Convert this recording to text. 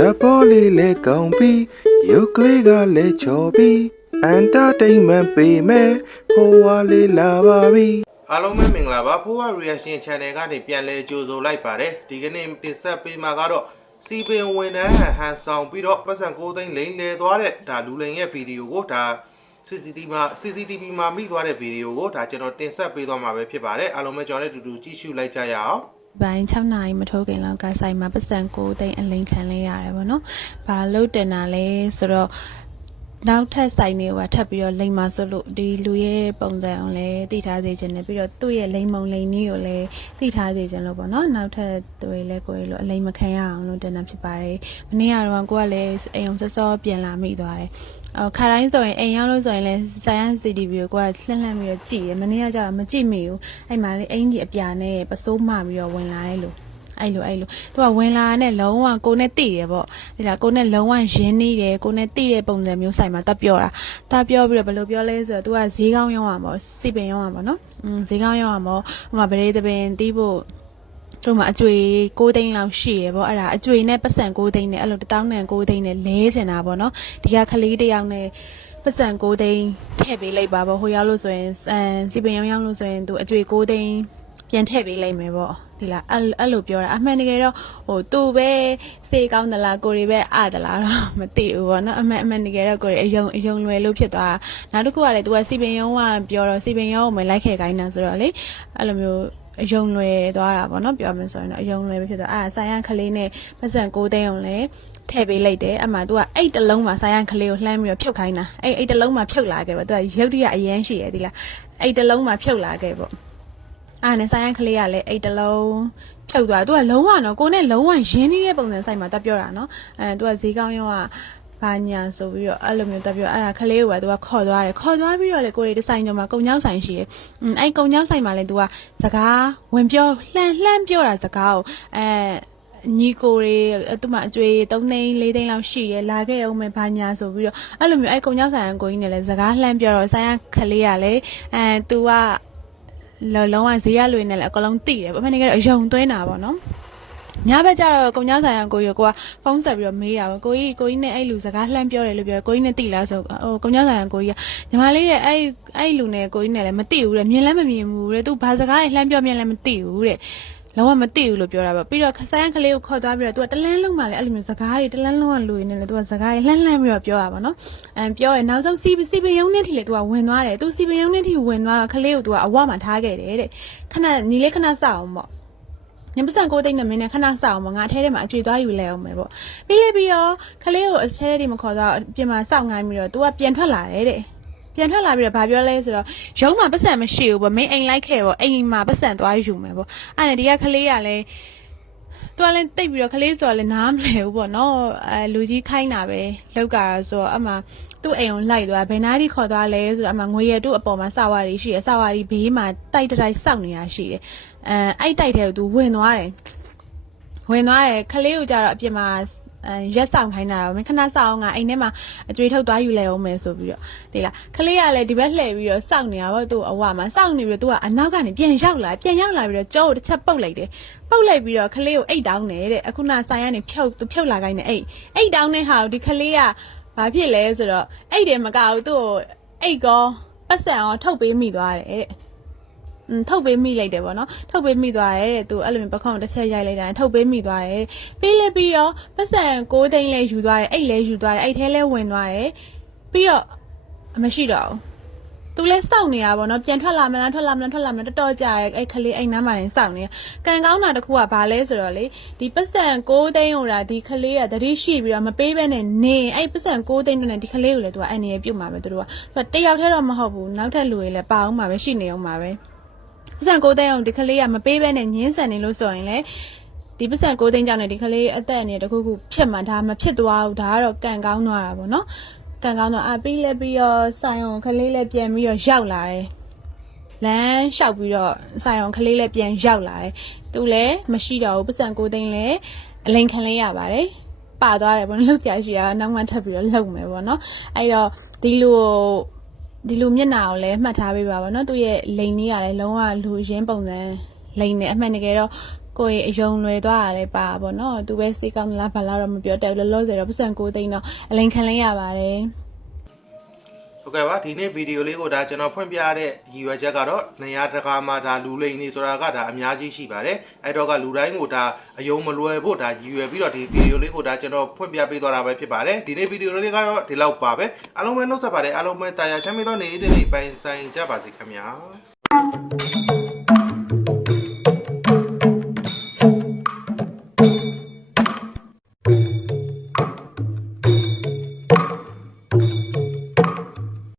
ဇပေါ်လေးလဲကောင်းပြီးရုပ်ကလေးကလည်းချော်ပြီးအန်တာတိန်မန်ပေးမယ်ဖိုးဝါလေးလာပါပြီအားလုံးပဲမင်္ဂလာပါဖိုးဝါ reaction channel ကနေပြန်လဲကြိုဆိုလိုက်ပါတယ်ဒီကနေ့တင်ဆက်ပေးမှာကတော့စီပင်ဝင်တဲ့ဟန်ဆောင်ပြီးတော့ပတ်စံ6သိန်းလိမ့်လဲသွားတဲ့ဒါလူလိန်ရဲ့ဗီဒီယိုကိုဒါ CCTV မှာ CCTV မှာမိသွားတဲ့ဗီဒီယိုကိုဒါကျွန်တော်တင်ဆက်ပေးသွားမှာပဲဖြစ်ပါတယ်အားလုံးပဲကျွန်တော်လည်းအတူတူကြည့်ရှုလိုက်ကြရအောင် ပိုင်း6နာရီမထိုးခင်လောက်ကဆိုင်မှာပတ်စံ9သိန်းအလိန်ခံလဲရတယ်ဗောနော်။ဘာလို့တင်တာလဲဆိုတော့နောက်ထပ်ဆိုင်တွေကထပ်ပြီးတော့လိန်မှာဆိုလို့ဒီလူရဲ့ပုံစံအောင်လဲသိထားစေခြင်းနဲ့ပြီးတော့သူ့ရဲ့လိန်မုံလိန်နည်းကိုလည်းသိထားစေခြင်းလို့ပေါ့နော်။နောက်ထပ်တွေလည်းကိုယ်လို့အလိန်မခံရအောင်လို့တင်တာဖြစ်ပါတယ်။မနေ့ကတော့ကိုကလည်းအိမ်အောင်စောစောပြန်လာမိသွားတယ်။အော် ခါတိုင်းဆိုရင်အိမ်ရောက်လို့ဆိုရင်လည်းဆိုင်ရန် CDB ကိုကိုကလှမ်းလှမ်းပြီးတော့ကြည့်တယ်။မနေ့ကကျတော့မကြည့်မိဘူး။အဲ့မှာလေအင်ကြီးအပြာနဲ့ပစိုးမပြီးတော့ဝင်လာတယ်လို့အဲ့လိုအဲ့လိုသူကဝင်လာတဲ့လုံးဝကိုနဲ့တိတယ်ပေါ့ဒီလားကိုနဲ့လုံးဝရင်းနေတယ်ကိုနဲ့တိတဲ့ပုံစံမျိုးဆိုင်မှာတက်ပြောတာတက်ပြောပြီးတော့ဘယ်လိုပြောလဲဆိုတော့သူကဈေးကောင်းရောင်းရမှာပေါ့စီပင်ရောင်းရမှာနော်อืมဈေးကောင်းရောင်းရမှာဟိုမှာဗရေတပင်တီးဖို့ တို့မှာအကျွေ6သိန်းလောက်ရှိရပေါ့အဲ့ဒါအကျွေနဲ့ပတ်စံ6သိန်းနဲ့အဲ့လို1000နဲ့6သိန်းနဲ့လဲချင်တာပေါ့နော်ဒီကခလေးတစ်ယောက်နဲ့ပတ်စံ6သိန်းထည့်ပေးလိုက်ပါပေါ့ဟိုရောက်လို့ဆိုရင်အမ်စီပင်ရောင်းရောင်းလို့ဆိုရင်သူအကျွေ6သိန်းပြန်ထည့်ပေးလိုက်မယ်ပေါ့ဒီလားအဲ့အဲ့လိုပြောတာအမှန်တကယ်တော့ဟိုသူပဲစေကောင်းသလားကိုရီပဲအသလားတော့မသိဘူးပေါ့နော်အမှန်အမှန်တကယ်တော့ကိုရီအယုံအယုံလွယ်လို့ဖြစ်သွားတာနောက်တစ်ခုကလည်းသူကစီပင်ယုံကပြောတော့စီပင်ယုံကိုမလိုက်ခဲ့ခိုင်းတာဆိုတော့လေအဲ့လိုမျိုး အယုံလွယ်သွားတာပေါ့နော်ပြောမယ်ဆိုရင်တော့အယုံလွယ်ပဲဖြစ်သွားအဲ့ဆိုင်ရန်ခလေးနဲ့ပတ်စံ6သိန်းအောင်လဲထည့်ပေးလိုက်တယ်အမှ तू ကအဲ့တလုံးမှာဆိုင်ရန်ခလေးကိုလှမ်းပြီးတော့ဖြုတ်ခိုင်းတာအဲ့အဲ့တလုံးမှာဖြုတ်လာခဲ့ပေါ့ तू ကရုပ်တရက်အရန်ရှိရည်ဒီလားအဲ့တလုံးမှာဖြုတ်လာခဲ့ပေါ့အားနဲ့ဆိုင်ရန်ကလေးကလည်းအိတ်တလုံးဖြုတ်သွားသူကလုံးဝတော့ကိုနဲ့လုံးဝရင်းနှီးတဲ့ပုံစံဆိုင်မှာတက်ပြောတာနော်အဲသူကဈေးကောင်းရောက ဘာညာဆိုပြီးတော့အဲ့လိုမျိုးတက်ပြောအဲ့ဒါကလေးကသူကခေါ်သွားတယ်ခေါ်သွားပြီးတော့လေကိုရီဒီဇိုင်းကျော်မှာကုံညောက်ဆိုင်ရှိတယ်อืมအဲ့ကုံညောက်ဆိုင်မှာလည်းသူကစကားဝင်ပြောလှမ်းလှမ်းပြောတာစကားကိုအဲညီကိုတွေသူ့မှာအကျွေး3သိန်း4သိန်းလောက်ရှိတယ်လာခဲ့အောင်မယ်ဘာညာဆိုပြီးတော့အဲ့လိုမျိုးအဲ့ကုံညောက်ဆိုင်ကကိုကြီးနဲ့လည်းစကားလှမ်းပြောတော့ဆိုင်ရခလေးကလည်းအဲ तू က လောလုံးဝဈေးရလွေနဲ့လည်းအကလုံးတိတယ်ဗမာနေကတော့အယုံသွင်းတာပေါ့နော် ညဘက်ကျတော့ကုံညဆိုင်အောင်ကိုရကိုကဖုန်းဆက်ပြီးတော့မေးတာပေါ့ကိုကြီးကိုကြီးနဲ့အဲ့လူစကားလှမ်းပြောတယ်လို့ပြောကိုကြီးနဲ့တိလားဆိုဟိုကုံညဆိုင်အောင်ကိုကြီးကညီမလေးတဲ့အဲ့အဲ့လူနဲ့ကိုကြီးနဲ့လည်းမတိဘူးတဲ့မြင်လည်းမမြင်ဘူးတဲ့သူဘာစကားလှမ်းပြောမြင်လည်းမတိဘူးတဲ့လုံးဝမသိဘူးလို့ပြောတာပေါ့ပြီးတော့ဆိုင်ရန်ကလေးကိုခေါ်သွားပြီးတော့ तू ကတလန်းလုံးမှလည်းအဲ့လိုမျိုးစကားတွေတလန်းလုံးကလူရင်းနဲ့လည်း तू ကစကားတွေလှမ်းလှမ်းပြီးတော့ပြောတာပေါ့နော်အမ်ပြောတယ်နောက်ဆုံးစီစီပယုံနဲ့ထိလေ तू ကဝင်သွားတယ် तू စီပယုံနဲ့ထိဝင်သွားတော့ကလေးကို तू ကအဝမှာထားခဲ့တယ်တဲ့ခဏညီလေးခဏစအောင်ပေါ့ ညပစံကိုသိမ့်နေမင်းနဲ့ခဏစအောင်ပေါ့ငါအထဲထဲမှာအကျွေသွားယူလဲအောင်မယ်ပေါ့ပြီးလေပြီးတော့ကလေးကိုအထဲထဲမခေါ်တော့ပြင်မှာစောင့်ငိုင်းပြီးတော့ तू ကပြန်ထွက်လာတယ်တဲ့ပြန်ထွက်လာပြီးတော့ဗာပြောလဲဆိုတော့ရုံးမှာပတ်စံမရှိဘူးပေါ့မင်းအိမ်လိုက်ခဲ့ပေါ့အိမ်မှာပတ်စံသွားယူမယ်ပေါ့အဲ့ဒါဒီကကလေးကလည်းသူကလည်းတိတ်ပြီးတော့ကလေးဆိုတော့လည်းနားမလဲဘူးပေါ့နော်အဲလူကြီးခိုင်းတာပဲလောက်ကြတာဆိုတော့အမှသူ့အိမ်ကိုလိုက်သွားဘယ်နားထိခေါ်သွားလဲဆိုတော့အမှငွေရတုအပေါ်မှာစာဝါရီရှိတယ်စာဝါရီဘေးမှာတိုက်တိုက်စောက်နေတာရှိတယ် အဲအဲ့တိုက်တဲ့ကိုသူဝင်သွားတယ်ဝင်သွားတယ်ကလေးကိုကြတော့အပြင်မှာအဲရက်ဆောင်ခိုင်းတာတော့မင်းခဏစောင်းကအိမ်ထဲမှာအကျွေးထုတ်သွားယူလဲအောင်မယ်ဆိုပြီးတော့ဒီလားခလေးကလည်းဒီဘက်လှည့်ပြီးတော့စောင့်နေတာပေါ့သူ့အဝမှာစောင့်နေပြီးတော့သူကအနောက်ကနေပြန်ရောက်လာပြန်ရောက်လာပြီးတော့ကြောကိုတစ်ချက်ပုတ်လိုက်တယ်ပုတ်လိုက်ပြီးတော့ခလေးကိုအိတ်တောင်းတယ်တဲ့အခုနဆိုင်ကနေဖြုတ်သူဖြုတ်လာခိုင်းတယ်အိတ်အိတ်တောင်းတဲ့ဟာကိုဒီခလေးကဘာဖြစ်လဲဆိုတော့အိတ်တယ်မကဘူးသူ့ကိုအိတ်ကောပတ်စံရောထုတ်ပေးမိသွားတယ်တဲ့อืม ထုတ်ပေးမိလိုက်တယ်ဗောနော်ထုတ်ပေးမိသွားတယ်တဲ့သူအဲ့လိုမျိုးပခုံးတစ်ချက်ရိုက်လိုက်တာထုတ်ပေးမိသွားတယ်ပြီးလေပြီးတော့ပတ်စံ6သိန်းလဲယူသွားတယ်အဲ့လဲယူသွားတယ်အဲ့ထဲလဲဝင်သွားတယ်ပြီးတော့မရှိတော့ဘူးသူလဲစောင့်နေတာဗောနော်ပြန်ထွက်လာမလားထွက်လာမလားထွက်လာမလားတော်တော်ကြာရဲ့အဲ့ခလေးအဲ့နားမှာနေစောင့်နေကန်ကောင်းတာတစ်ခုကဘာလဲဆိုတော့လေဒီပတ်စံ6သိန်းဟိုတာဒီခလေးကတတိရှိပြီးတော့မပေးဘဲနဲ့နေအဲ့ပတ်စံ6သိန်းနဲ့ဒီခလေးကိုလည်းသူကအန်ရပြုတ်မှာပဲသူတို့ကသူကတယောက်တည်းတော့မဟုတ်ဘူးနောက်ထပ်လူတွေလည်းပါအောင်မှာပဲရှိနေအောင်မှာပဲ ပစံကိုသိန်းအောင်ဒီကလေးကမပေးဘဲနဲ့ညင်းဆန်နေလို့ဆိုရင်လေဒီပစံကိုသိန်းကြောင့်လည်းဒီကလေးအသက်အနေတခုခုဖြစ်မှဒါမဖြစ်သွားဘူးဒါကတော့ကံကောင်းသွားတာပေါ့နော်ကံကောင်းတော့အပြီးလဲပြီးတော့ဆိုင်အောင်ကလေးလည်းပြန်ပြီးတော့ရောက်လာတယ်လမ်းလျှောက်ပြီးတော့ဆိုင်အောင်ကလေးလည်းပြန်ရောက်လာတယ်သူလည်းမရှိတော့ဘူးပစံကိုသိန်းလည်းအလိန်ခံလေးရပါတယ်ပါသွားတယ်ပေါ့နော်လှုပ်ရှားရှိတာနောက်မှထပ်ပြီးတော့လှုပ်မယ်ပေါ့နော်အဲ့တော့ဒီလို ဒီလိုမျက်နှာကိုလည်းမှတ်ထားပေးပါပါเนาะသူရဲ့လိန်လေးကလည်းလုံးဝလူရင်းပုံစံလိန်နဲ့အမှန်တကယ်တော့ ကိုယ်အယုံလွယ်သွားတာလည်းပါပါဘောနော်သူပဲစိတ်ကောင်းလားဘာလားတော့မပြောတတ်ဘူးလောလောဆယ်တော့ပတ်စံ9သိန်းတော့အလိန်ခံလိုက်ရပါတယ် ဟုတ်ကဲ့ပါဒီနေ့ဗီဒီယိုလေးကိုဒါကျွန်တော်ဖွင့်ပြရတဲ့ရည်ရွယ်ချက်ကတော့နေရာတကာမှာဒါလူလိမ့်နေဆိုတာကဒါအများကြီးရှိပါတယ်အဲ့တော့ကလူတိုင်းကိုဒါအယုံမလွယ်ဖို့ဒါရည်ရွယ်ပြီးတော့ဒီဗီဒီယိုလေးကိုဒါကျွန်တော်ဖွင့်ပြပေးသွားတာပဲဖြစ်ပါတယ်ဒီနေ့ဗီဒီယိုလေးကတော့ဒီလောက်ပါပဲအားလုံးပဲနှုတ်ဆက်ပါတယ်အားလုံးပဲတာယာချမ်းမြေ့သောနေ့တစ်နေ့ပိုင်ဆိုင်ကြပါစေခင်ဗျာ